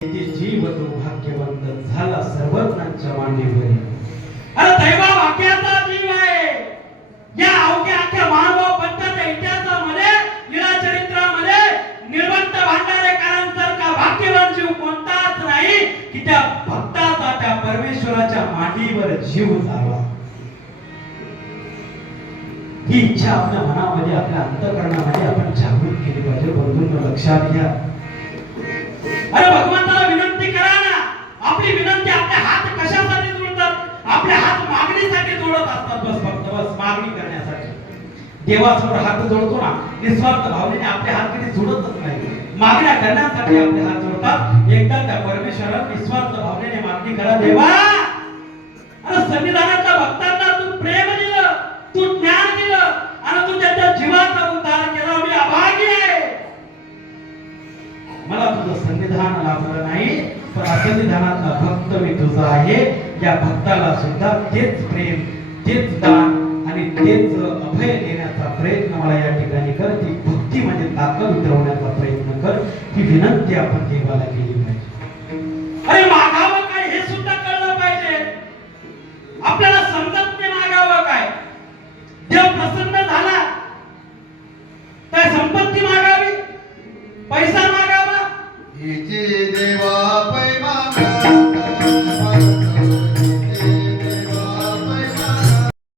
जीव तो भाग्यवंत झाला सर्वज्ञांच्या मांडीवर. अरे दैवा वाक्याचा जीव आहे. या अवघ्या मानव पंथाच्या इतिहासामध्ये लीला चरित्रामध्ये निर्वंत भांडारेकरांसारखा भाग्यवान जीव कोणताच नाही की त्या भक्ताचा त्या परमेश्वराच्या मांडीवर जीव झाला. ही इच्छा आपल्या मनामध्ये आपल्या अंतःकरणामध्ये आपण जागृत केली पाहिजे. बंधूंनो लक्षात घ्या. अरे भगवंताला विनंती करा ना. आपली विनंती आपले हात कशासाठी जोडतात? आपले हात मागणीसाठी जोडत असतात. बस फक्त बस मागणी करण्यासाठी. देवासमोर हात जोडतो ना निस्वार्थ भावनेने आपले हात कधी जोडतच नाही. मागण्या करण्यासाठी आपले हात जोडतात. एकदा त्या परमेश्वराला निस्वार्थ भावनेने मागणी करा. देवा अरे संविधानाच्या भक्तांना तू प्रेम दिलं, तू ज्ञान दिलं आणि तू त्यांच्या जीवाचा उद्धार केला. मी अभागी आहे. मला तुझं संविधान लाभलं नाही पण संविधानातला भक्त मी तुझा आहे. या भक्ताला सुद्धा तेच प्रेम, तेच दान आणि तेच अभय देण्याचा प्रयत्न मला या ठिकाणी कर. ती भक्ती म्हणजे ताकद उतरवण्याचा प्रयत्न कर. ही विनंती आपण देवाला केली.